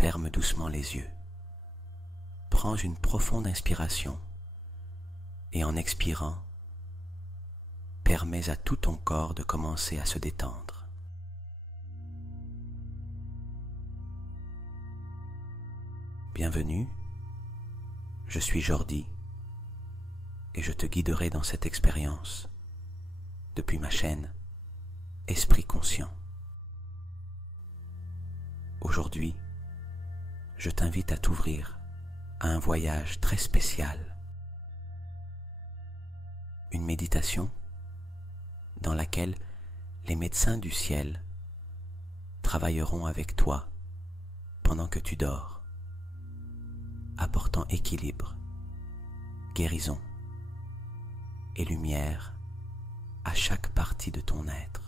Ferme doucement les yeux. Prends une profonde inspiration et en expirant, permets à tout ton corps de commencer à se détendre. Bienvenue, je suis Jordi et je te guiderai dans cette expérience depuis ma chaîne Esprit Conscient. Aujourd'hui, je t'invite à t'ouvrir à un voyage très spécial. Une méditation dans laquelle les médecins du ciel travailleront avec toi pendant que tu dors, apportant équilibre, guérison et lumière à chaque partie de ton être.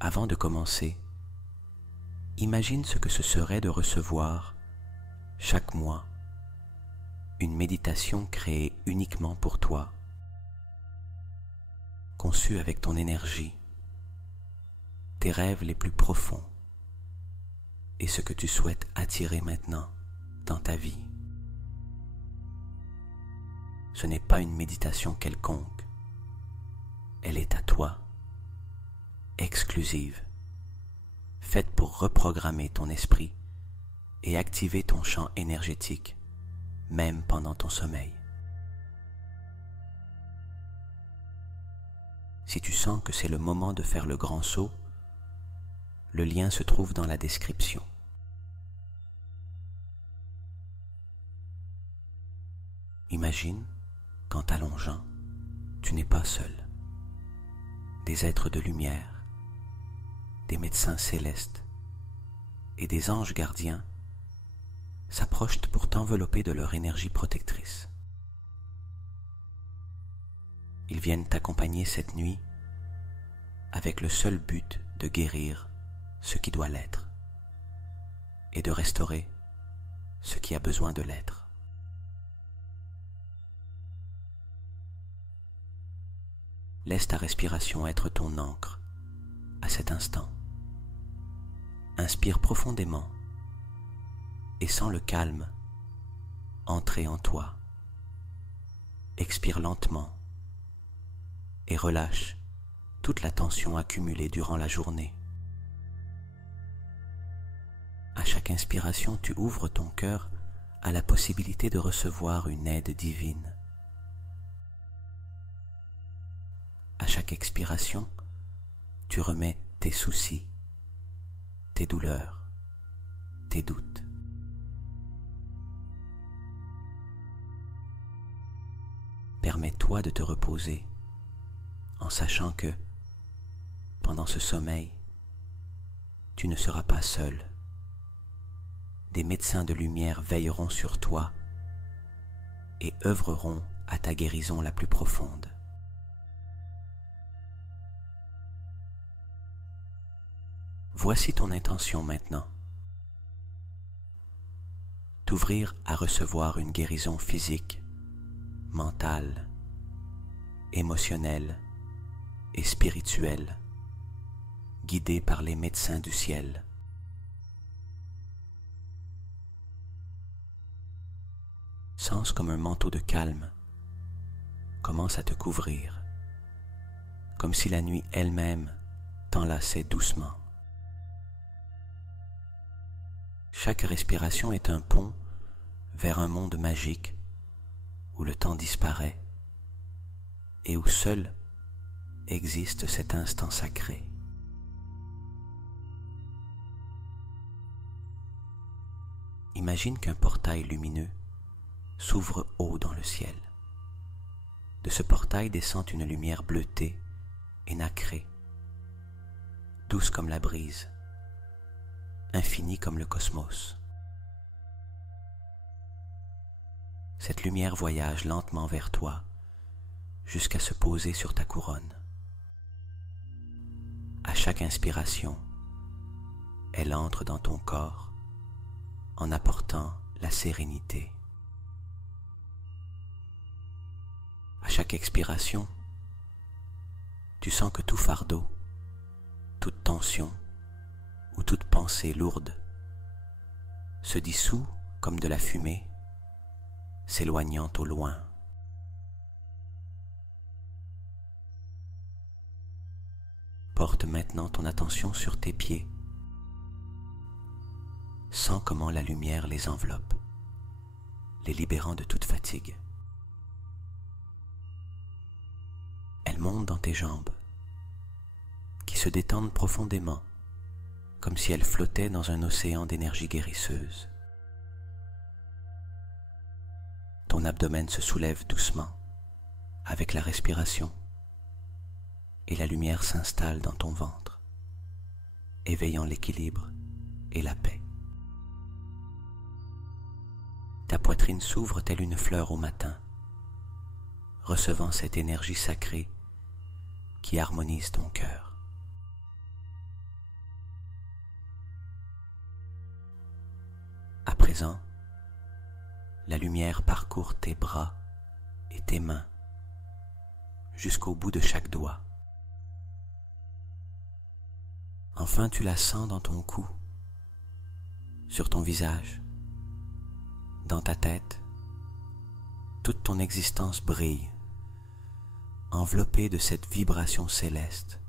Avant de commencer, imagine ce que ce serait de recevoir, chaque mois, une méditation créée uniquement pour toi, conçue avec ton énergie, tes rêves les plus profonds et ce que tu souhaites attirer maintenant dans ta vie. Ce n'est pas une méditation quelconque, elle est à toi, exclusive, faite pour reprogrammer ton esprit et activer ton champ énergétique, même pendant ton sommeil. Si tu sens que c'est le moment de faire le grand saut, le lien se trouve dans la description. Imagine qu'en t'allongeant, tu n'es pas seul. Des êtres de lumière, des médecins célestes et des anges gardiens s'approchent pour t'envelopper de leur énergie protectrice. Ils viennent t'accompagner cette nuit avec le seul but de guérir ce qui doit l'être et de restaurer ce qui a besoin de l'être. Laisse ta respiration être ton encre à cet instant. Inspire profondément et sens le calme entrer en toi. Expire lentement et relâche toute la tension accumulée durant la journée. À chaque inspiration, tu ouvres ton cœur à la possibilité de recevoir une aide divine. À chaque expiration, tu remets tes soucis, tes douleurs, tes doutes. Permets-toi de te reposer en sachant que, pendant ce sommeil, tu ne seras pas seul. Des médecins de lumière veilleront sur toi et œuvreront à ta guérison la plus profonde. Voici ton intention maintenant. T'ouvrir à recevoir une guérison physique, mentale, émotionnelle et spirituelle, guidée par les médecins du ciel. Sens comme un manteau de calme commence à te couvrir, comme si la nuit elle-même t'enlaçait doucement. Chaque respiration est un pont vers un monde magique où le temps disparaît et où seul existe cet instant sacré. Imagine qu'un portail lumineux s'ouvre haut dans le ciel. De ce portail descend une lumière bleutée et nacrée, douce comme la brise, infinie comme le cosmos. Cette lumière voyage lentement vers toi jusqu'à se poser sur ta couronne. À chaque inspiration, elle entre dans ton corps en apportant la sérénité. À chaque expiration, tu sens que tout fardeau, toute tension ou toute pensée lourde se dissout comme de la fumée, s'éloignant au loin. Porte maintenant ton attention sur tes pieds. Sens comment la lumière les enveloppe, les libérant de toute fatigue. Elle monte dans tes jambes, qui se détendent profondément, comme si elles flottaient dans un océan d'énergie guérisseuse. Ton abdomen se soulève doucement, avec la respiration, et la lumière s'installe dans ton ventre, éveillant l'équilibre et la paix. Ta poitrine s'ouvre telle une fleur au matin, recevant cette énergie sacrée qui harmonise ton cœur. À présent, la lumière parcourt tes bras et tes mains jusqu'au bout de chaque doigt. Enfin, tu la sens dans ton cou, sur ton visage, dans ta tête. Toute ton existence brille, enveloppée de cette vibration céleste.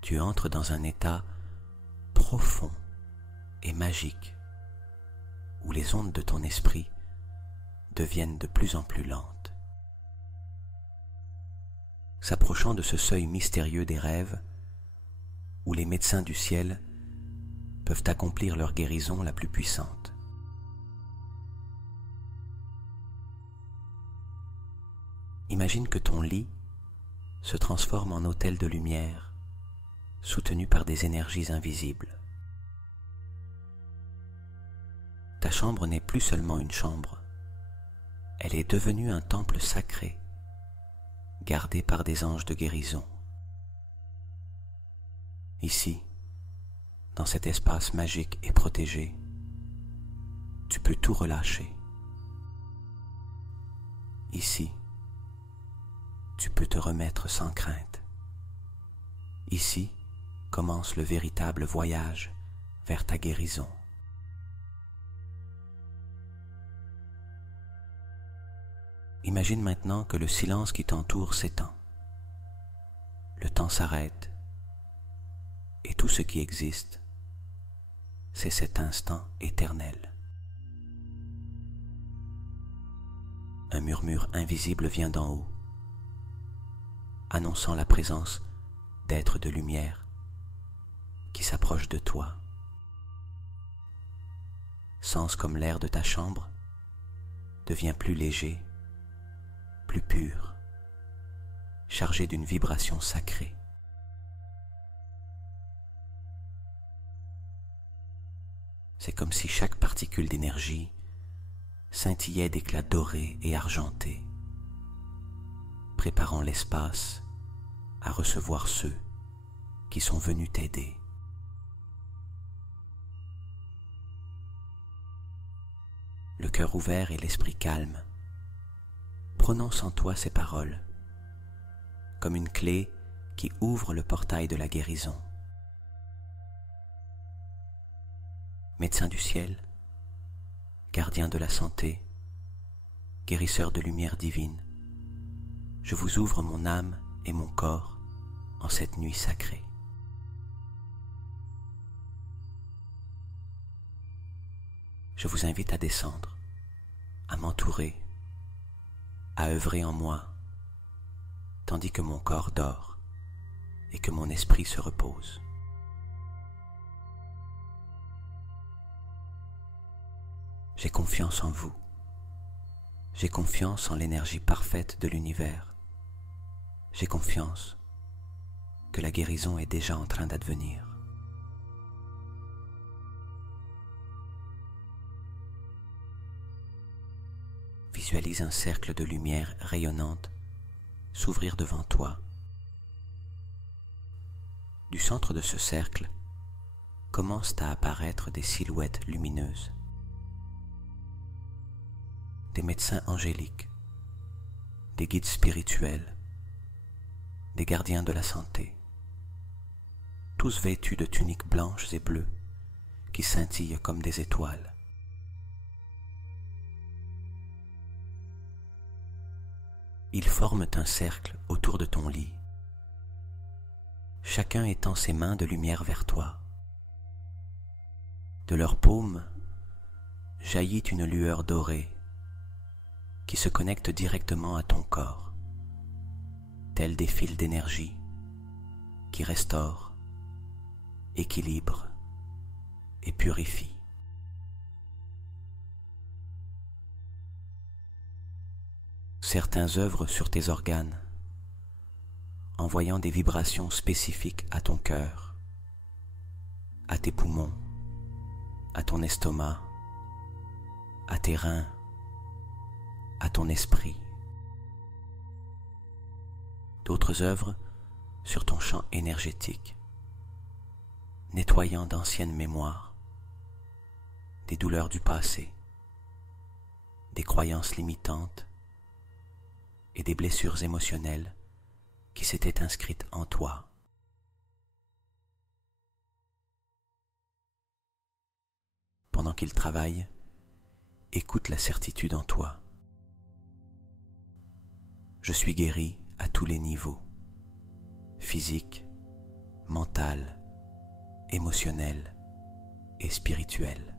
Tu entres dans un état profond et magique, où les ondes de ton esprit deviennent de plus en plus lentes. S'approchant de ce seuil mystérieux des rêves, où les médecins du ciel peuvent accomplir leur guérison la plus puissante. Imagine que ton lit se transforme en hôtel de lumière, soutenu par des énergies invisibles. Ta chambre n'est plus seulement une chambre, elle est devenue un temple sacré, gardé par des anges de guérison. Ici, dans cet espace magique et protégé, tu peux tout relâcher. Ici, tu peux te remettre sans crainte. Ici commence le véritable voyage vers ta guérison. Imagine maintenant que le silence qui t'entoure s'étend. Le temps s'arrête et tout ce qui existe, c'est cet instant éternel. Un murmure invisible vient d'en haut, annonçant la présence d'êtres de lumière qui s'approchent de toi. Sens comme l'air de ta chambre devient plus léger, plus pur, chargé d'une vibration sacrée. C'est comme si chaque particule d'énergie scintillait d'éclats dorés et argentés, préparant l'espace à recevoir ceux qui sont venus t'aider. Le cœur ouvert et l'esprit calme, prononce en toi ces paroles, comme une clé qui ouvre le portail de la guérison. Médecin du ciel, gardien de la santé, guérisseur de lumière divine, je vous ouvre mon âme et mon corps en cette nuit sacrée. Je vous invite à descendre, à m'entourer, à œuvrer en moi, tandis que mon corps dort et que mon esprit se repose. J'ai confiance en vous. J'ai confiance en l'énergie parfaite de l'univers. J'ai confiance que la guérison est déjà en train d'advenir. Visualise un cercle de lumière rayonnante s'ouvrir devant toi. Du centre de ce cercle commencent à apparaître des silhouettes lumineuses. Des médecins angéliques, des guides spirituels, des gardiens de la santé, tous vêtus de tuniques blanches et bleues qui scintillent comme des étoiles. Ils forment un cercle autour de ton lit, chacun étend ses mains de lumière vers toi. De leurs paumes jaillit une lueur dorée qui se connecte directement à ton corps, tels des fils d'énergie qui restaurent, équilibrent et purifient. Certains œuvrent sur tes organes, envoyant des vibrations spécifiques à ton cœur, à tes poumons, à ton estomac, à tes reins, à ton esprit. D'autres œuvrent sur ton champ énergétique, nettoyant d'anciennes mémoires, des douleurs du passé, des croyances limitantes et des blessures émotionnelles qui s'étaient inscrites en toi. Pendant qu'ils travaillent, écoute la certitude en toi. Je suis guéri à tous les niveaux, physique, mental, émotionnel et spirituel.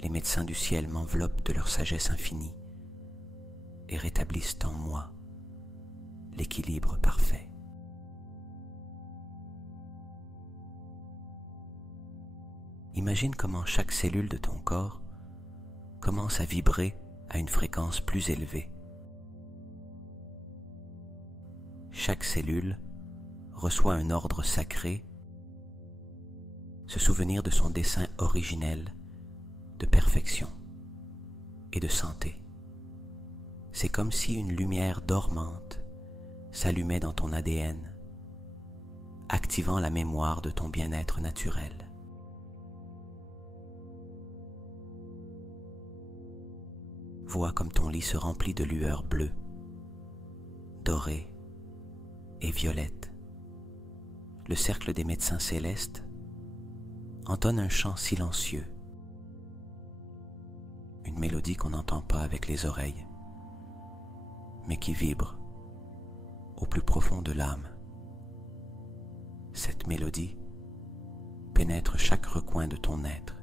Les médecins du ciel m'enveloppent de leur sagesse infinie et rétablissent en moi l'équilibre parfait. Imagine comment chaque cellule de ton corps commence à vibrer à une fréquence plus élevée. Chaque cellule reçoit un ordre sacré, se souvenir de son dessein originel de perfection et de santé. C'est comme si une lumière dormante s'allumait dans ton ADN, activant la mémoire de ton bien-être naturel. Vois comme ton lit se remplit de lueurs bleues, dorées et violettes. Le cercle des médecins célestes entonne un chant silencieux, une mélodie qu'on n'entend pas avec les oreilles, mais qui vibre au plus profond de l'âme. Cette mélodie pénètre chaque recoin de ton être,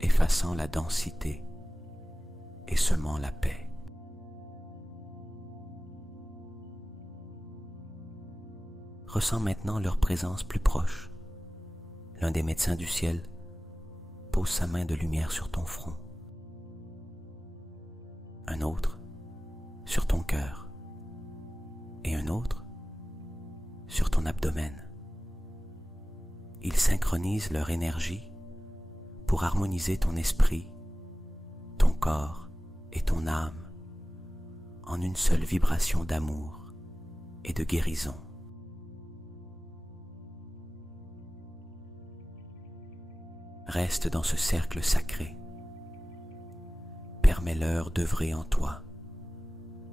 effaçant la densité et semant la paix. Ressens maintenant leur présence plus proche. L'un des médecins du ciel pose sa main de lumière sur ton front. Un autre sur ton cœur et un autre sur ton abdomen. Ils synchronisent leur énergie pour harmoniser ton esprit, ton corps et ton âme en une seule vibration d'amour et de guérison. Reste dans ce cercle sacré. Permets-leur d'œuvrer en toi,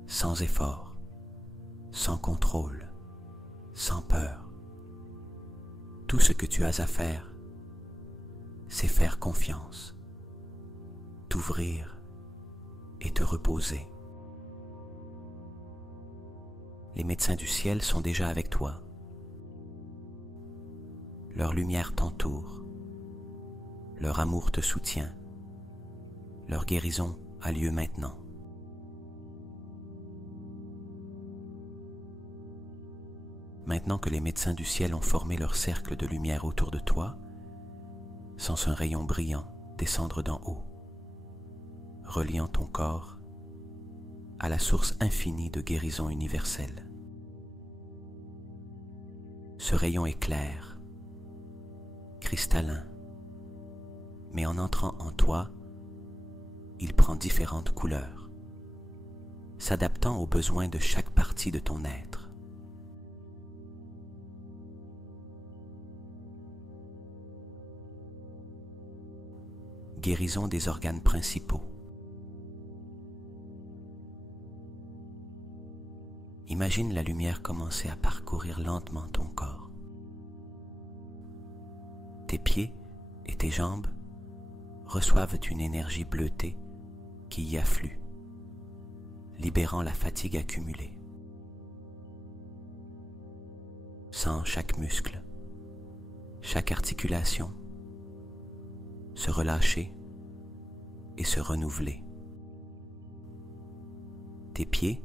sans effort, sans contrôle, sans peur. Tout ce que tu as à faire, c'est faire confiance, t'ouvrir et te reposer. Les médecins du ciel sont déjà avec toi. Leur lumière t'entoure, leur amour te soutient, leur guérison a lieu maintenant. Maintenant que les médecins du ciel ont formé leur cercle de lumière autour de toi, sens un rayon brillant descendre d'en haut, reliant ton corps à la source infinie de guérison universelle. Ce rayon est clair, cristallin, mais en entrant en toi, il prend différentes couleurs, s'adaptant aux besoins de chaque partie de ton être. Guérison des organes principaux, imagine la lumière commencer à parcourir lentement ton corps. Tes pieds et tes jambes reçoivent une énergie bleutée qui y afflue, libérant la fatigue accumulée. Sens chaque muscle, chaque articulation se relâcher et se renouveler. Tes pieds,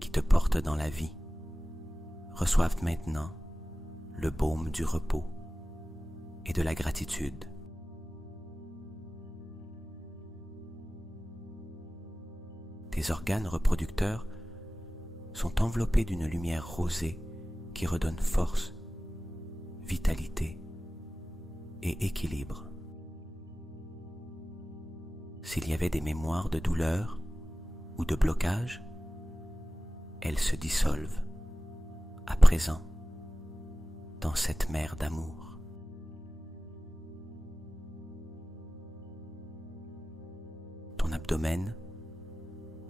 qui te portent dans la vie, reçoivent maintenant le baume du repos et de la gratitude. Tes organes reproducteurs sont enveloppés d'une lumière rosée qui redonne force, vitalité et équilibre. S'il y avait des mémoires de douleur ou de blocage, elles se dissolvent à présent dans cette mer d'amour. Ton abdomen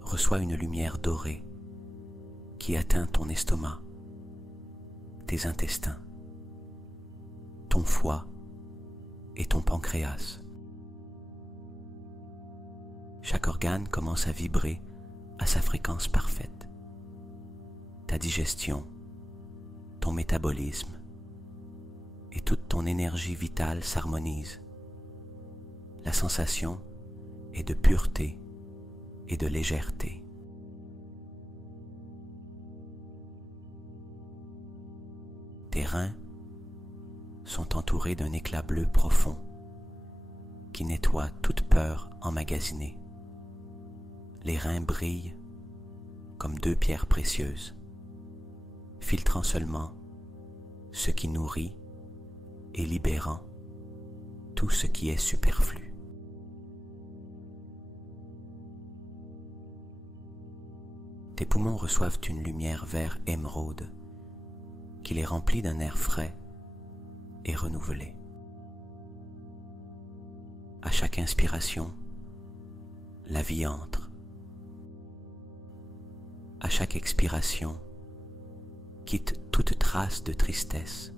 reçoit une lumière dorée qui atteint ton estomac, tes intestins, ton foie et ton pancréas. Chaque organe commence à vibrer à sa fréquence parfaite. Ta digestion, ton métabolisme et toute ton énergie vitale s'harmonisent. La sensation est de pureté et de légèreté. Tes reins sont entourés d'un éclat bleu profond qui nettoie toute peur emmagasinée. Les reins brillent comme deux pierres précieuses, filtrant seulement ce qui nourrit et libérant tout ce qui est superflu. Tes poumons reçoivent une lumière vert émeraude qui les remplit d'un air frais et renouvelé. À chaque inspiration, la vie entre. À chaque expiration, quitte toute trace de tristesse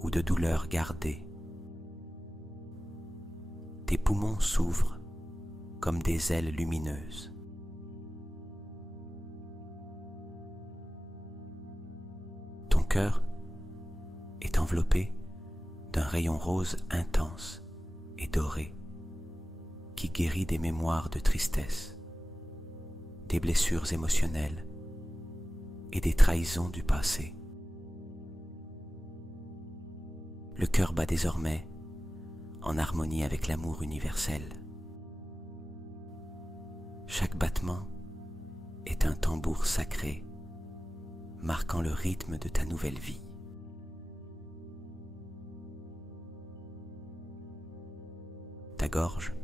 ou de douleur gardée. Tes poumons s'ouvrent comme des ailes lumineuses. Ton cœur est enveloppé d'un rayon rose intense et doré qui guérit des mémoires de tristesse, des blessures émotionnelles et des trahisons du passé. Le cœur bat désormais en harmonie avec l'amour universel. Chaque battement est un tambour sacré, marquant le rythme de ta nouvelle vie. Ta gorge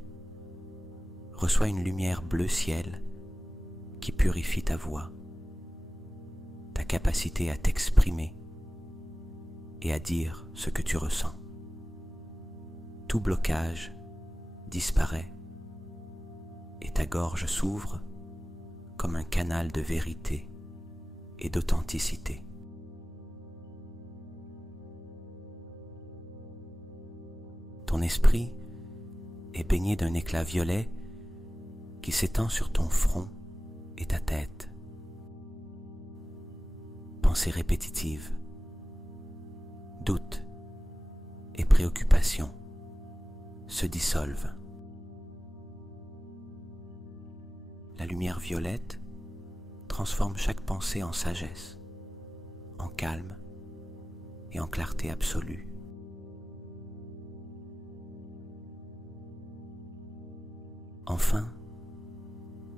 reçoit une lumière bleu ciel qui purifie ta voix, ta capacité à t'exprimer et à dire ce que tu ressens. Tout blocage disparaît et ta gorge s'ouvre comme un canal de vérité et d'authenticité. Ton esprit est baigné d'un éclat violet qui s'étend sur ton front et ta tête. Pensées répétitives, doutes et préoccupations se dissolvent. La lumière violette transforme chaque pensée en sagesse, en calme et en clarté absolue. Enfin,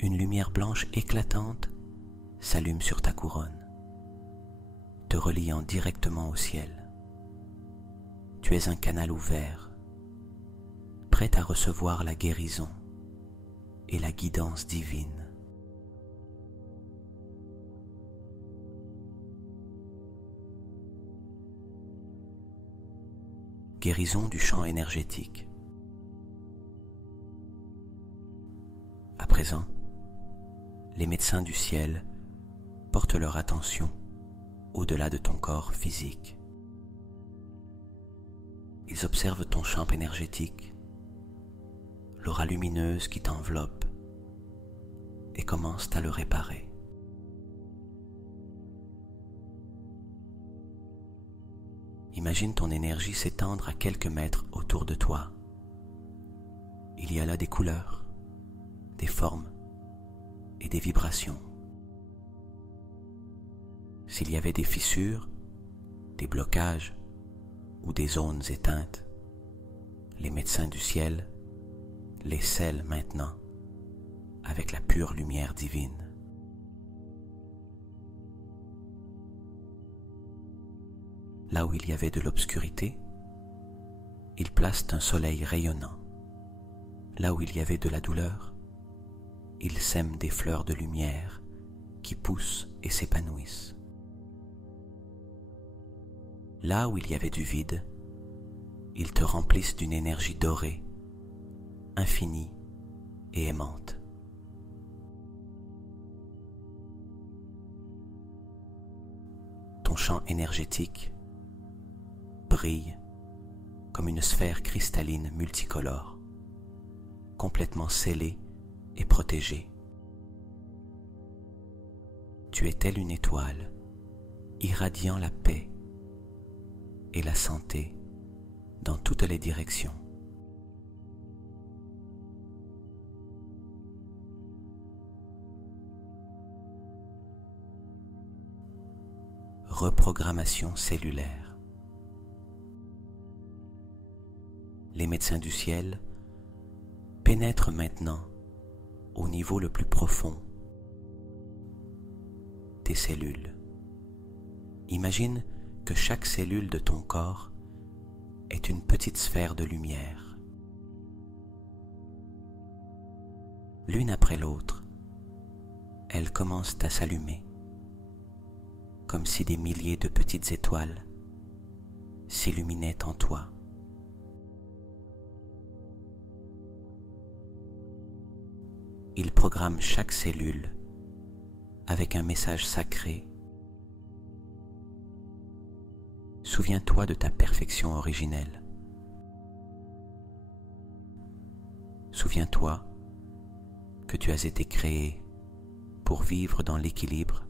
une lumière blanche éclatante s'allume sur ta couronne, te reliant directement au ciel. Tu es un canal ouvert, prêt à recevoir la guérison et la guidance divine. Guérison du champ énergétique. À présent, les médecins du ciel portent leur attention au-delà de ton corps physique. Ils observent ton champ énergétique, l'aura lumineuse qui t'enveloppe, et commencent à le réparer. Imagine ton énergie s'étendre à quelques mètres autour de toi. Il y a là des couleurs, des formes et des vibrations. S'il y avait des fissures, des blocages ou des zones éteintes, les médecins du ciel les scellent maintenant avec la pure lumière divine. Là où il y avait de l'obscurité, ils placent un soleil rayonnant. Là où il y avait de la douleur, ils sèment des fleurs de lumière qui poussent et s'épanouissent. Là où il y avait du vide, ils te remplissent d'une énergie dorée, infinie et aimante. Ton champ énergétique brille comme une sphère cristalline multicolore, complètement scellée et protégée. Tu es telle une étoile, irradiant la paix et la santé dans toutes les directions. Reprogrammation cellulaire. Les médecins du ciel pénètrent maintenant au niveau le plus profond tes cellules. Imagine que chaque cellule de ton corps est une petite sphère de lumière. L'une après l'autre, elles commencent à s'allumer, comme si des milliers de petites étoiles s'illuminaient en toi. Il programme chaque cellule avec un message sacré. Souviens-toi de ta perfection originelle. Souviens-toi que tu as été créé pour vivre dans l'équilibre,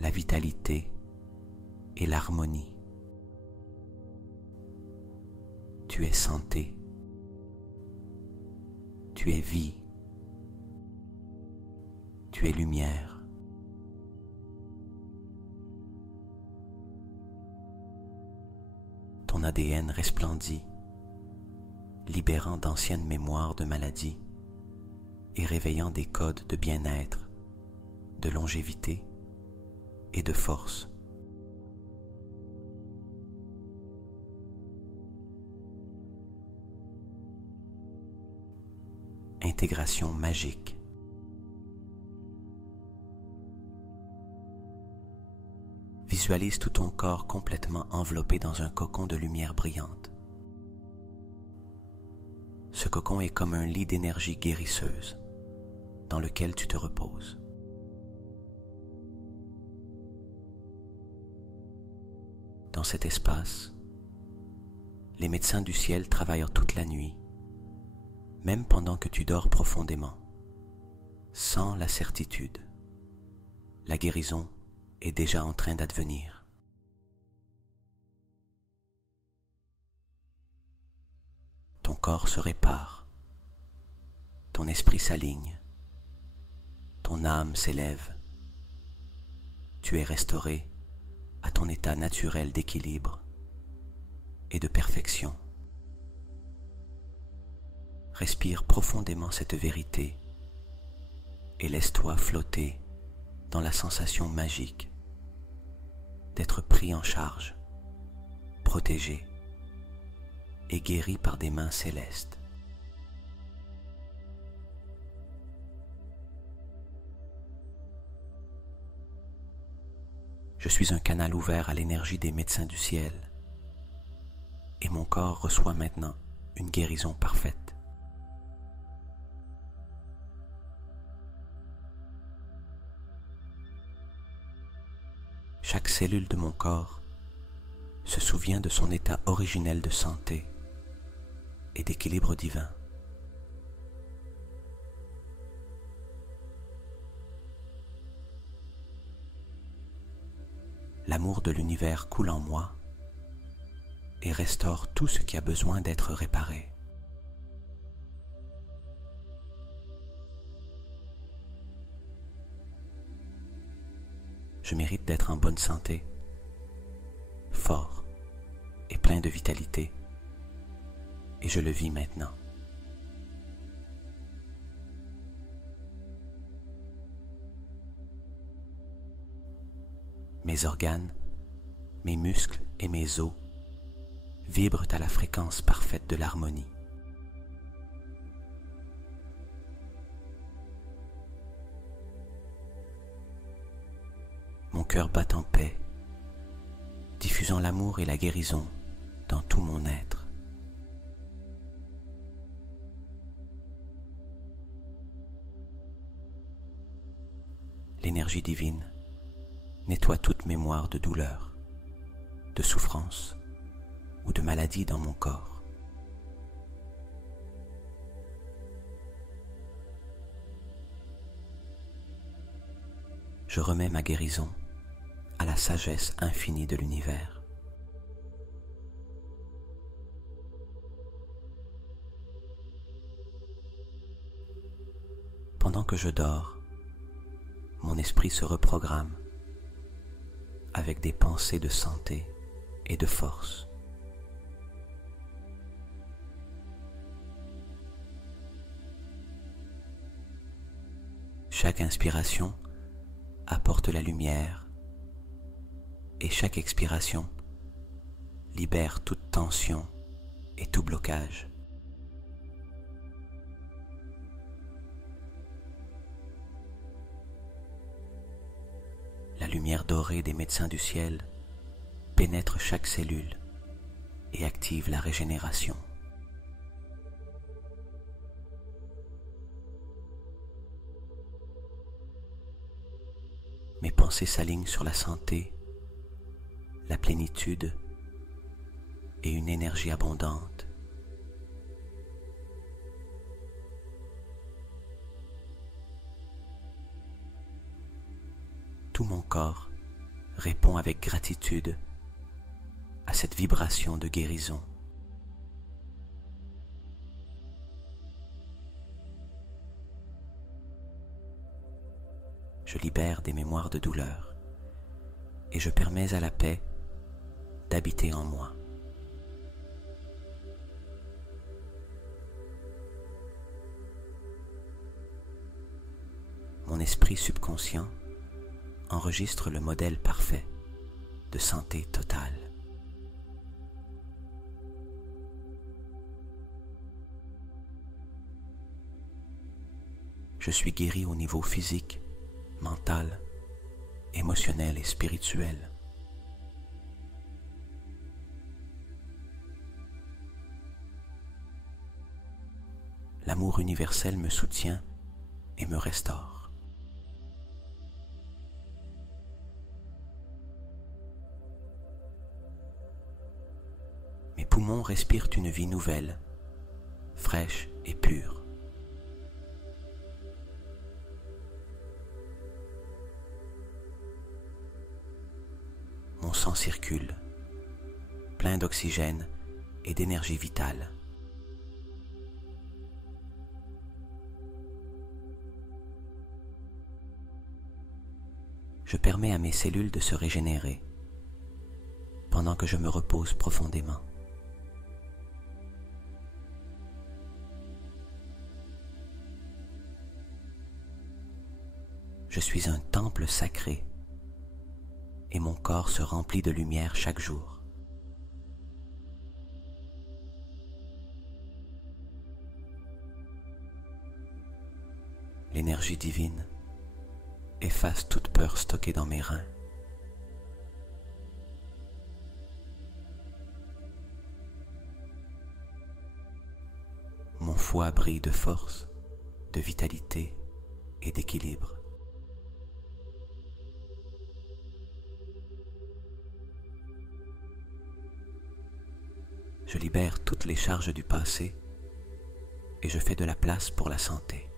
la vitalité et l'harmonie. Tu es santé. Tu es vie. Tu es lumière. Ton ADN resplendit, libérant d'anciennes mémoires de maladies et réveillant des codes de bien-être, de longévité et de force. Intégration magique. Visualise tout ton corps complètement enveloppé dans un cocon de lumière brillante. Ce cocon est comme un lit d'énergie guérisseuse dans lequel tu te reposes. Dans cet espace, les médecins du ciel travaillent toute la nuit, même pendant que tu dors profondément, sans la certitude. La guérison est déjà en train d'advenir. Ton corps se répare, ton esprit s'aligne, ton âme s'élève. Tu es restauré à ton état naturel d'équilibre et de perfection. Respire profondément cette vérité et laisse-toi flotter dans la sensation magique d'être pris en charge, protégé et guéri par des mains célestes. Je suis un canal ouvert à l'énergie des médecins du ciel et mon corps reçoit maintenant une guérison parfaite. Chaque cellule de mon corps se souvient de son état originel de santé et d'équilibre divin. L'amour de l'univers coule en moi et restaure tout ce qui a besoin d'être réparé. Je mérite d'être en bonne santé, fort et plein de vitalité, et je le vis maintenant. Mes organes, mes muscles et mes os vibrent à la fréquence parfaite de l'harmonie. Mon cœur bat en paix, diffusant l'amour et la guérison dans tout mon être. L'énergie divine nettoie toute mémoire de douleur, de souffrance ou de maladie dans mon corps. Je remets ma guérison à la sagesse infinie de l'univers. Pendant que je dors, mon esprit se reprogramme avec des pensées de santé et de force. Chaque inspiration apporte la lumière et chaque expiration libère toute tension et tout blocage. La lumière dorée des médecins du ciel pénètre chaque cellule et active la régénération. Mes pensées s'alignent sur la santé, la plénitude et une énergie abondante. Tout mon corps répond avec gratitude à cette vibration de guérison. Je libère des mémoires de douleur et je permets à la paix d'habiter en moi. Mon esprit subconscient enregistre le modèle parfait de santé totale. Je suis guéri au niveau physique, mental, émotionnel et spirituel. L'amour universel me soutient et me restaure. Mes poumons respirent une vie nouvelle, fraîche et pure. Mon sang circule, plein d'oxygène et d'énergie vitale. Je permets à mes cellules de se régénérer pendant que je me repose profondément. Je suis un temple sacré et mon corps se remplit de lumière chaque jour. L'énergie divine efface toute peur stockée dans mes reins. Mon foie brille de force, de vitalité et d'équilibre. Je libère toutes les charges du passé et je fais de la place pour la santé.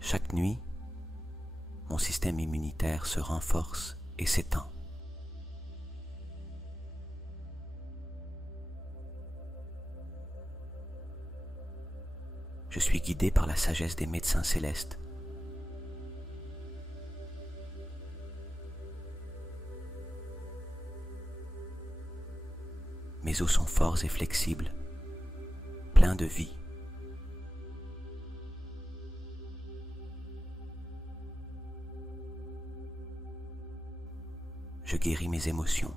Chaque nuit, mon système immunitaire se renforce et s'étend. Je suis guidé par la sagesse des médecins célestes. Mes os sont forts et flexibles, pleins de vie. Je guéris mes émotions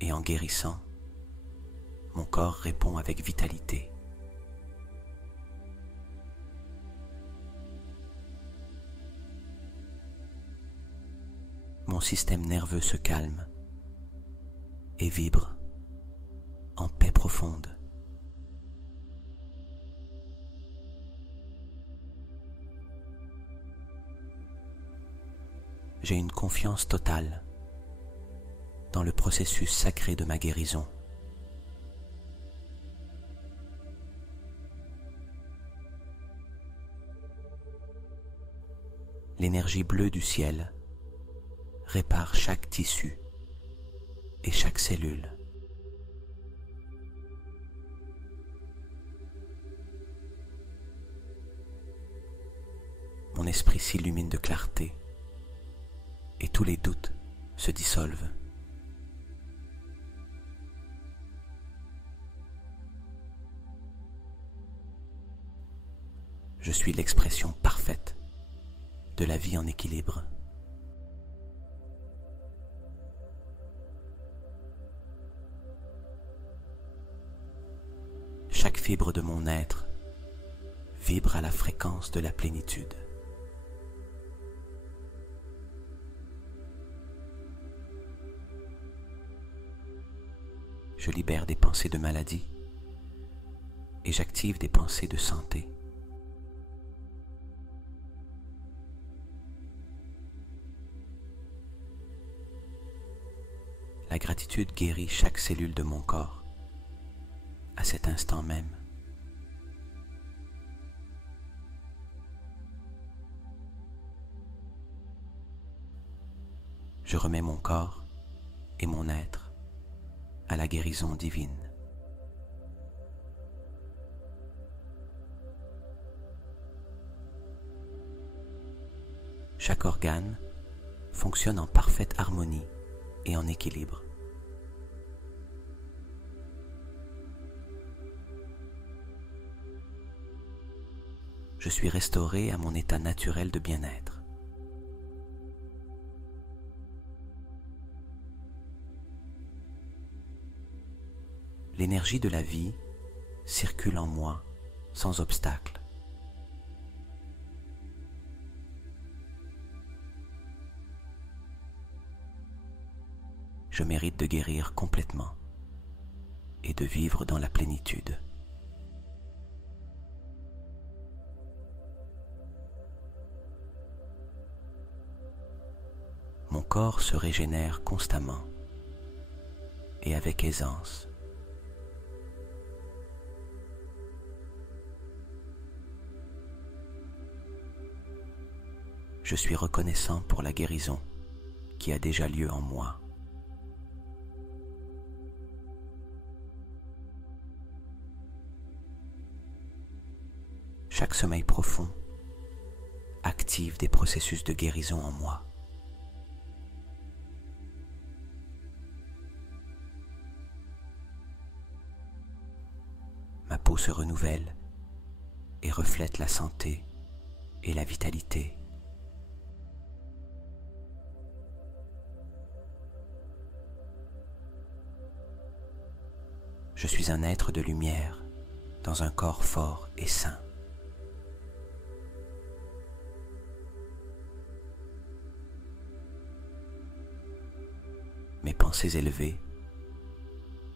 et en guérissant, mon corps répond avec vitalité. Mon système nerveux se calme et vibre en paix profonde. J'ai une confiance totale dans le processus sacré de ma guérison. L'énergie bleue du ciel répare chaque tissu et chaque cellule. Mon esprit s'illumine de clarté et tous les doutes se dissolvent. Je suis l'expression parfaite de la vie en équilibre. Chaque fibre de mon être vibre à la fréquence de la plénitude. Je libère des pensées de maladie et j'active des pensées de santé. La gratitude guérit chaque cellule de mon corps à cet instant même. Je remets mon corps et mon être à la guérison divine. Chaque organe fonctionne en parfaite harmonie et en équilibre. Je suis restauré à mon état naturel de bien-être. L'énergie de la vie circule en moi sans obstacle. Je mérite de guérir complètement et de vivre dans la plénitude. Mon corps se régénère constamment et avec aisance. Je suis reconnaissant pour la guérison qui a déjà lieu en moi. Chaque sommeil profond active des processus de guérison en moi. Ma peau se renouvelle et reflète la santé et la vitalité. Je suis un être de lumière dans un corps fort et sain. Mes pensées élevées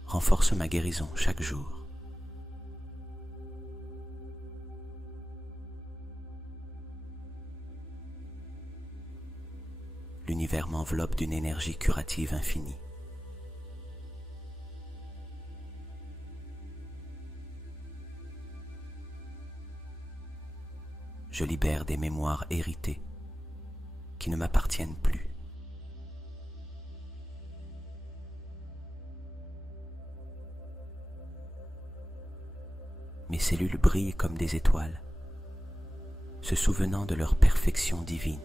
renforcent ma guérison chaque jour. l'univers m'enveloppe d'une énergie curative infinie. Je libère des mémoires héritées qui ne m'appartiennent plus. Mes cellules brillent comme des étoiles, se souvenant de leur perfection divine.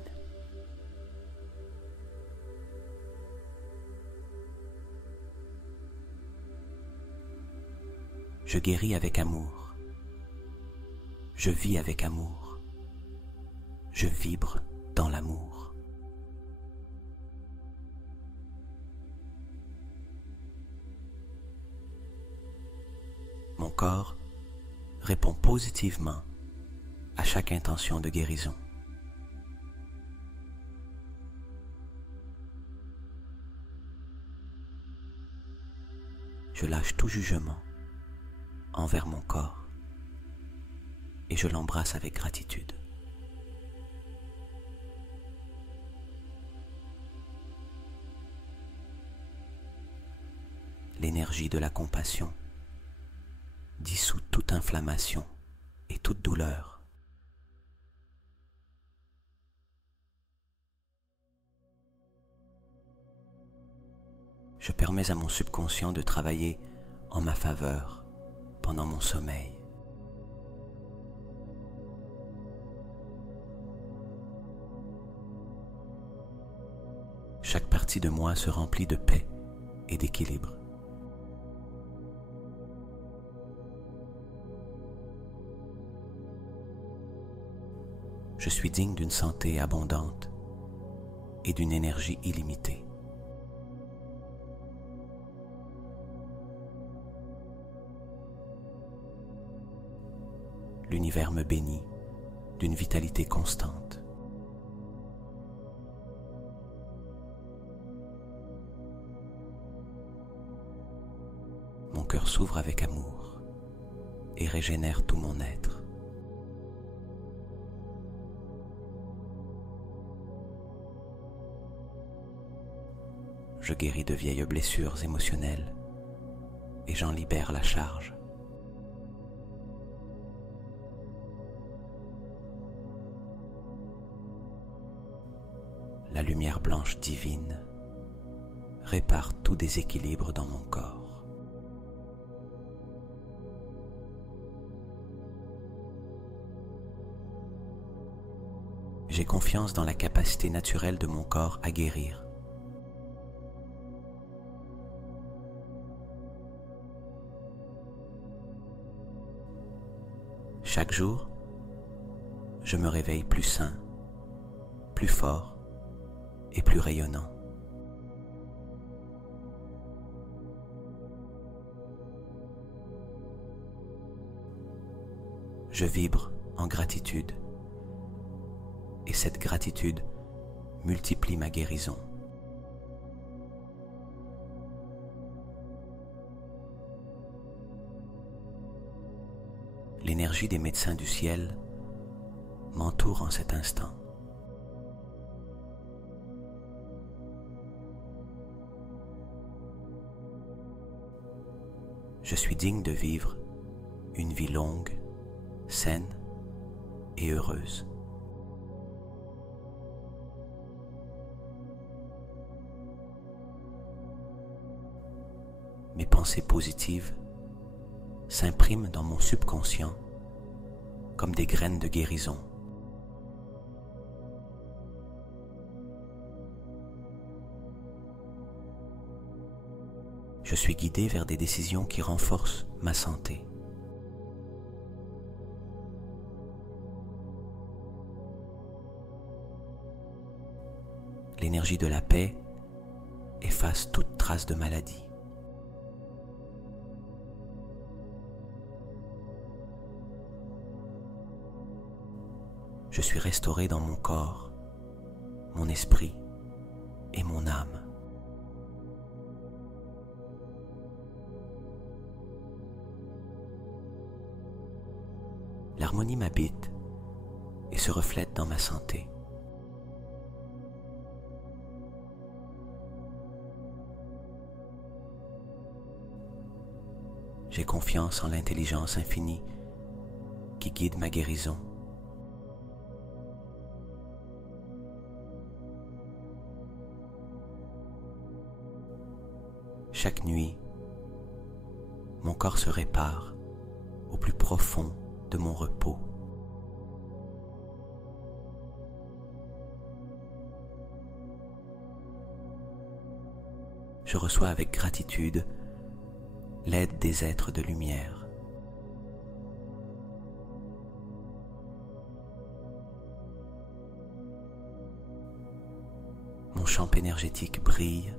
Je guéris avec amour, je vis avec amour, je vibre dans l'amour. Mon corps répond positivement à chaque intention de guérison. Je lâche tout jugement envers mon corps et je l'embrasse avec gratitude. L'énergie de la compassion dissout toute inflammation et toute douleur. Je permets à mon subconscient de travailler en ma faveur pendant mon sommeil. Chaque partie de moi se remplit de paix et d'équilibre. Je suis digne d'une santé abondante et d'une énergie illimitée. L'univers me bénit d'une vitalité constante. Mon cœur s'ouvre avec amour et régénère tout mon être. Je guéris de vieilles blessures émotionnelles et j'en libère la charge. La lumière blanche divine répare tout déséquilibre dans mon corps. J'ai confiance dans la capacité naturelle de mon corps à guérir. Chaque jour, je me réveille plus sain, plus fort et plus rayonnant. Je vibre en gratitude et cette gratitude multiplie ma guérison. L'énergie des médecins du ciel m'entoure en cet instant. Je suis digne de vivre une vie longue, saine et heureuse. Mes pensées positives s'impriment dans mon subconscient comme des graines de guérison. Je suis guidé vers des décisions qui renforcent ma santé. L'énergie de la paix efface toute trace de maladie. Je suis restauré dans mon corps, mon esprit et mon âme. L'harmonie m'habite et se reflète dans ma santé. J'ai confiance en l'intelligence infinie qui guide ma guérison. Chaque nuit, mon corps se répare au plus profond de mon repos. Je reçois avec gratitude l'aide des êtres de lumière. Mon champ énergétique brille,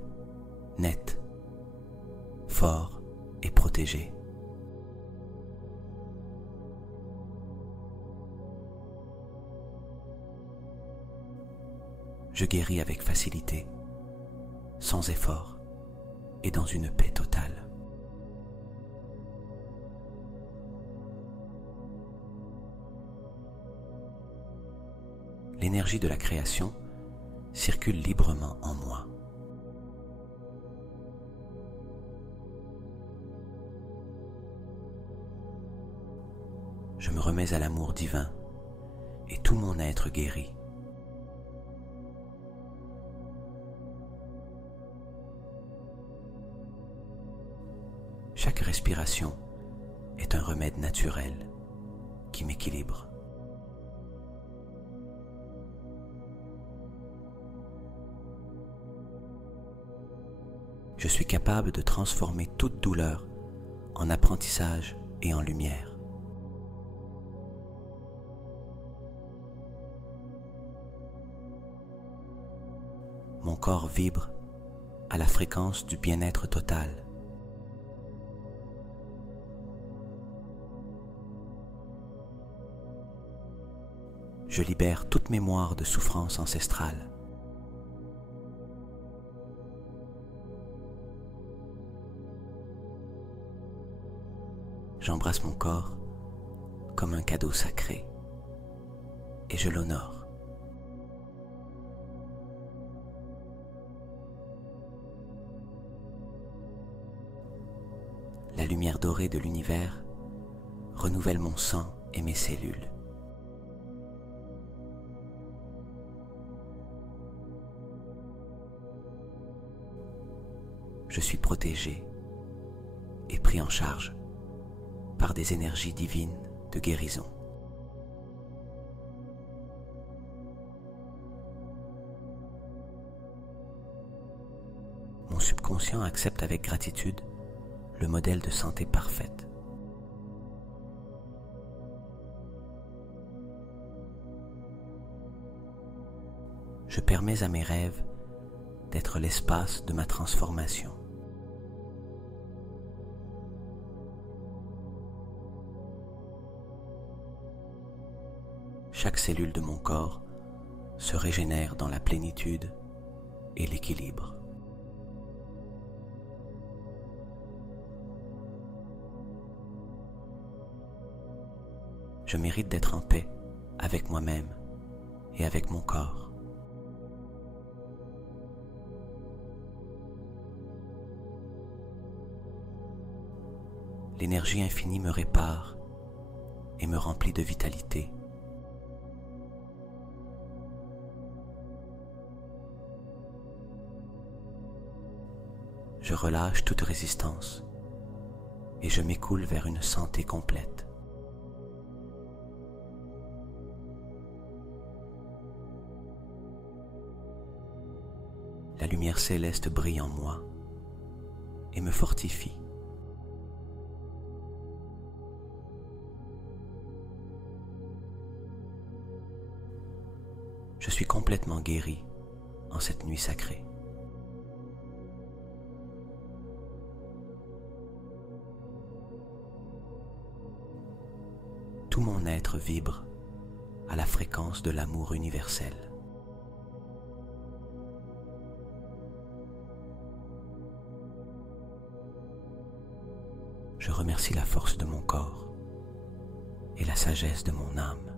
net, fort et protégé. Je guéris avec facilité, sans effort et dans une paix totale. L'énergie de la création circule librement en moi. Je me remets à l'amour divin et tout mon être guérit. Chaque respiration est un remède naturel qui m'équilibre. Je suis capable de transformer toute douleur en apprentissage et en lumière. Mon corps vibre à la fréquence du bien-être total. Je libère toute mémoire de souffrance ancestrale. J'embrasse mon corps comme un cadeau sacré et je l'honore. La lumière dorée de l'univers renouvelle mon sang et mes cellules. Je suis protégé et pris en charge par des énergies divines de guérison. Mon subconscient accepte avec gratitude le modèle de santé parfaite. Je permets à mes rêves d'être l'espace de ma transformation. Chaque cellule de mon corps se régénère dans la plénitude et l'équilibre. Je mérite d'être en paix avec moi-même et avec mon corps. L'énergie infinie me répare et me remplit de vitalité. Je relâche toute résistance et je m'écoule vers une santé complète. La lumière céleste brille en moi et me fortifie. Je suis complètement guéri en cette nuit sacrée. Tout mon être vibre à la fréquence de l'amour universel. Je remercie la force de mon corps et la sagesse de mon âme.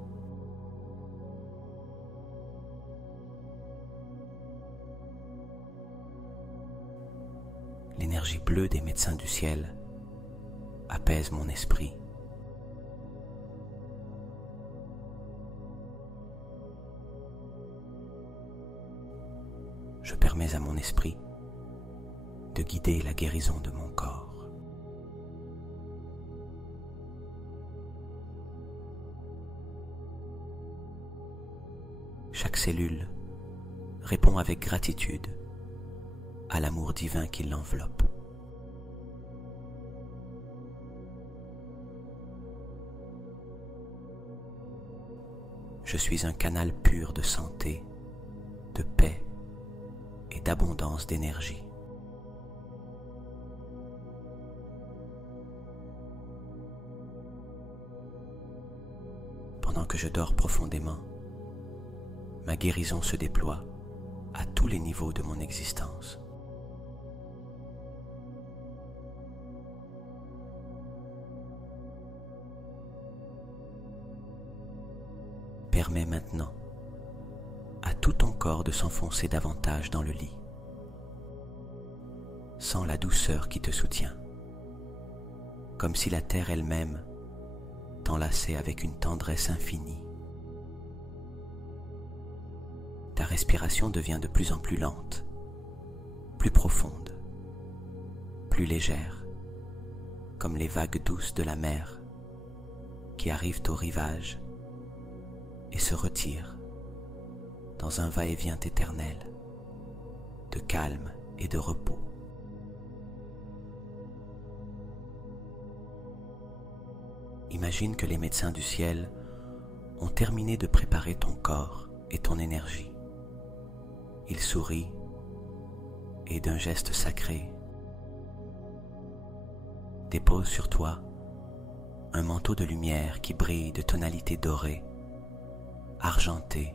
L'énergie bleue des médecins du ciel appelle J'apaise mon esprit. Je permets à mon esprit de guider la guérison de mon corps. Chaque cellule répond avec gratitude à l'amour divin qui l'enveloppe. Je suis un canal pur de santé, de paix et d'abondance d'énergie. Pendant que je dors profondément, ma guérison se déploie à tous les niveaux de mon existence. Permets maintenant à tout ton corps de s'enfoncer davantage dans le lit. Sens la douceur qui te soutient, comme si la terre elle-même t'enlaçait avec une tendresse infinie. Ta respiration devient de plus en plus lente, plus profonde, plus légère, comme les vagues douces de la mer qui arrivent au rivage et se retirent dans un va-et-vient éternel de calme et de repos. Imagine que les médecins du ciel ont terminé de préparer ton corps et ton énergie. Ils sourient et d'un geste sacré déposent sur toi un manteau de lumière qui brille de tonalités dorées, argentées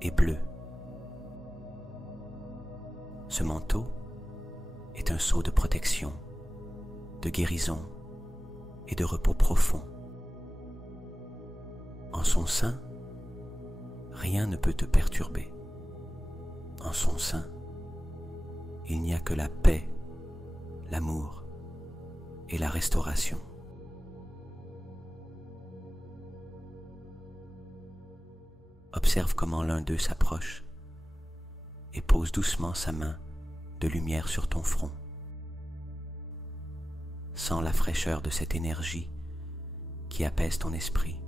et bleues. Ce manteau est un sceau de protection, de guérison et de repos profond. En son sein, rien ne peut te perturber. En son sein, il n'y a que la paix, l'amour et la restauration. Observe comment l'un d'eux s'approche et pose doucement sa main de lumière sur ton front. Sens la fraîcheur de cette énergie qui apaise ton esprit,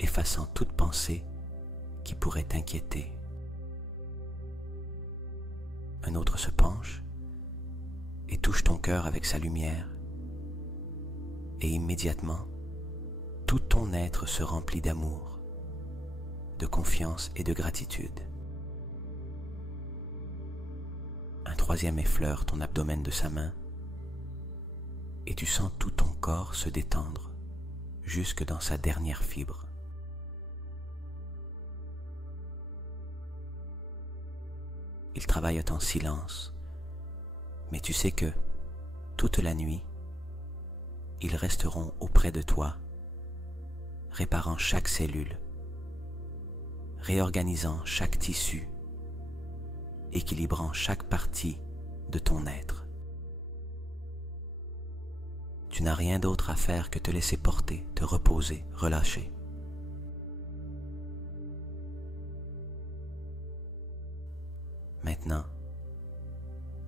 effaçant toute pensée qui pourrait t'inquiéter. Un autre se penche et touche ton cœur avec sa lumière, et immédiatement, tout ton être se remplit d'amour, de confiance et de gratitude. Un troisième effleure ton abdomen de sa main, et tu sens tout ton corps se détendre jusque dans sa dernière fibre. Ils travaillent en silence, mais tu sais que, toute la nuit, ils resteront auprès de toi, réparant chaque cellule, réorganisant chaque tissu, équilibrant chaque partie de ton être. Tu n'as rien d'autre à faire que te laisser porter, te reposer, relâcher. Maintenant,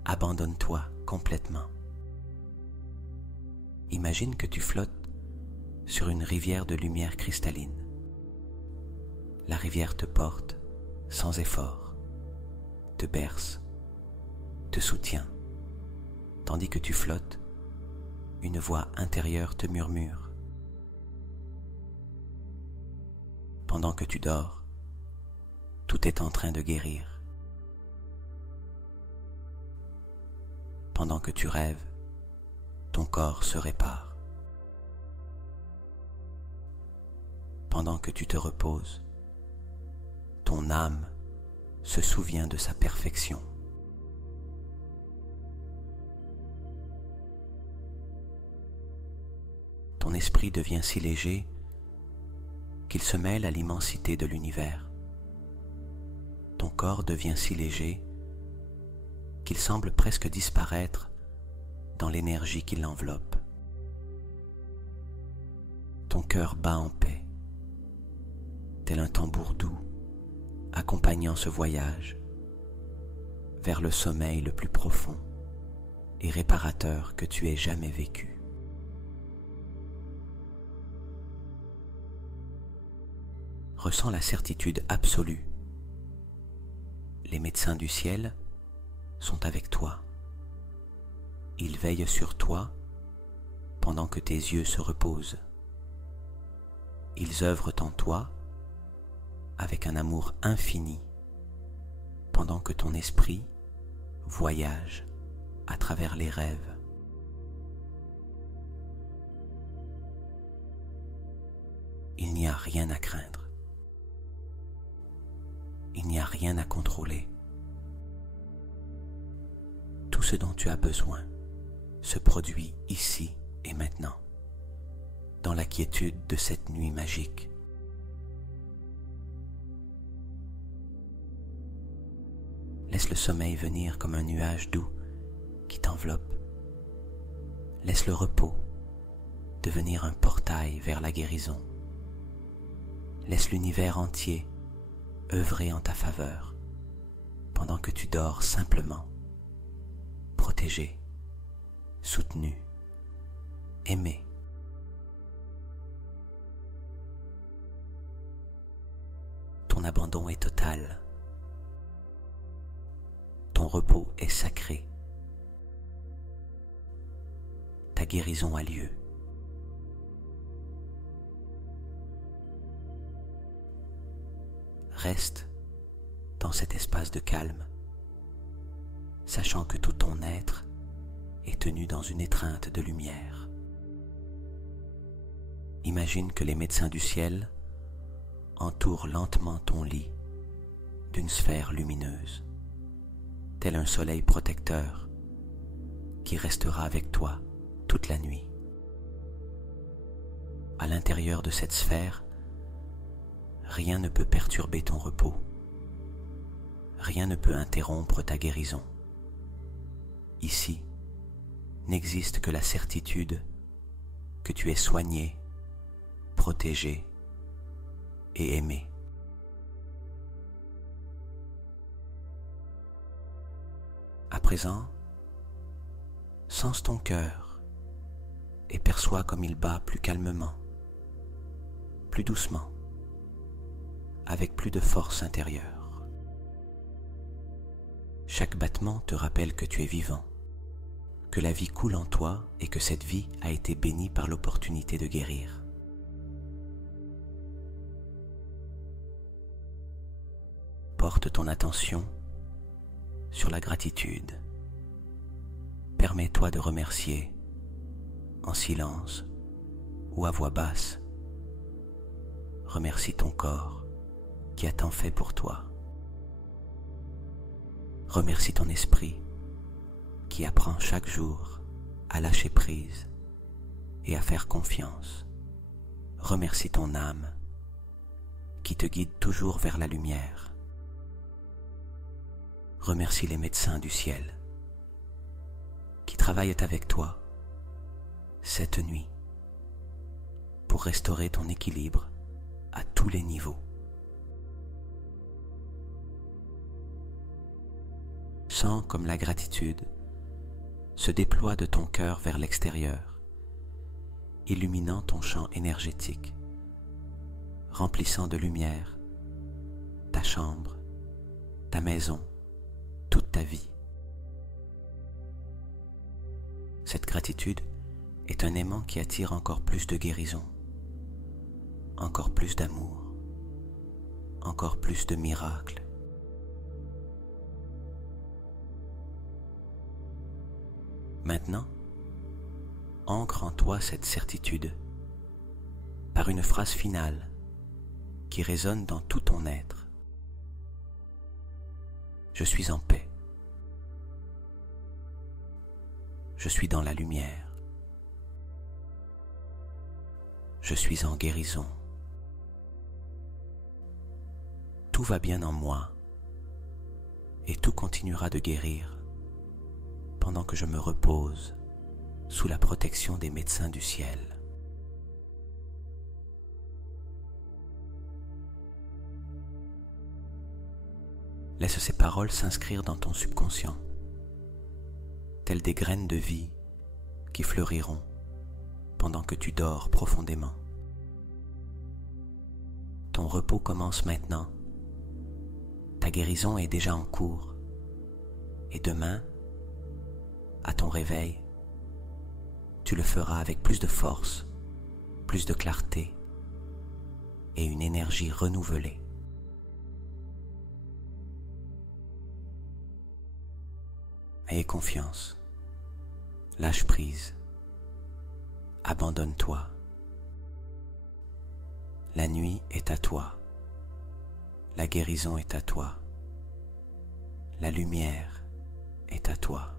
abandonne-toi complètement. Imagine que tu flottes sur une rivière de lumière cristalline. La rivière te porte sans effort, te berce, te soutient, tandis que tu flottes, une voix intérieure te murmure. Pendant que tu dors, tout est en train de guérir. Pendant que tu rêves, ton corps se répare. Pendant que tu te reposes, ton âme se souvient de sa perfection. Ton esprit devient si léger qu'il se mêle à l'immensité de l'univers. Ton corps devient si léger qu'il semble presque disparaître dans l'énergie qui l'enveloppe. ton cœur bat en paix, tel un tambour doux, accompagnant ce voyage vers le sommeil le plus profond et réparateur que tu aies jamais vécu. Ressens la certitude absolue. Les médecins du ciel sont avec toi. Ils veillent sur toi pendant que tes yeux se reposent. Ils œuvrent en toi avec un amour infini pendant que ton esprit voyage à travers les rêves. Il n'y a rien à craindre. Il n'y a rien à contrôler. Tout ce dont tu as besoin se produit ici et maintenant, dans la quiétude de cette nuit magique. Laisse le sommeil venir comme un nuage doux qui t'enveloppe. Laisse le repos devenir un portail vers la guérison. Laisse l'univers entier œuvrer en ta faveur pendant que tu dors simplement, protégé, soutenu, aimé. Ton abandon est total. Ton repos est sacré. Ta guérison a lieu. Reste dans cet espace de calme, sachant que tout ton être est tenu dans une étreinte de lumière. Imagine que les médecins du ciel entourent lentement ton lit d'une sphère lumineuse, tel un soleil protecteur qui restera avec toi toute la nuit. À l'intérieur de cette sphère, rien ne peut perturber ton repos. Rien ne peut interrompre ta guérison. Ici, n'existe que la certitude que tu es soigné, protégé et aimé. À présent, sens ton cœur et perçois comme il bat plus calmement, plus doucement, avec plus de force intérieure. Chaque battement te rappelle que tu es vivant, que la vie coule en toi et que cette vie a été bénie par l'opportunité de guérir. Porte ton attention sur la gratitude. Permets-toi de remercier en silence ou à voix basse. Remercie ton corps qui a tant fait pour toi. Remercie ton esprit qui apprend chaque jour à lâcher prise et à faire confiance. Remercie ton âme qui te guide toujours vers la lumière. Remercie les médecins du ciel qui travaillent avec toi cette nuit pour restaurer ton équilibre à tous les niveaux. Sens comme la gratitude se déploie de ton cœur vers l'extérieur, illuminant ton champ énergétique, remplissant de lumière ta chambre, ta maison, toute ta vie. Cette gratitude est un aimant qui attire encore plus de guérison, encore plus d'amour, encore plus de miracles. Maintenant, ancre en toi cette certitude par une phrase finale qui résonne dans tout ton être. Je suis en paix. Je suis dans la lumière. Je suis en guérison. Tout va bien en moi et tout continuera de guérir pendant que je me repose sous la protection des médecins du ciel. Laisse ces paroles s'inscrire dans ton subconscient, telles des graines de vie qui fleuriront pendant que tu dors profondément. Ton repos commence maintenant. Ta guérison est déjà en cours. Et demain, à ton réveil, tu le feras avec plus de force, plus de clarté et une énergie renouvelée. Aie confiance, lâche prise, abandonne-toi. La nuit est à toi, la guérison est à toi, la lumière est à toi.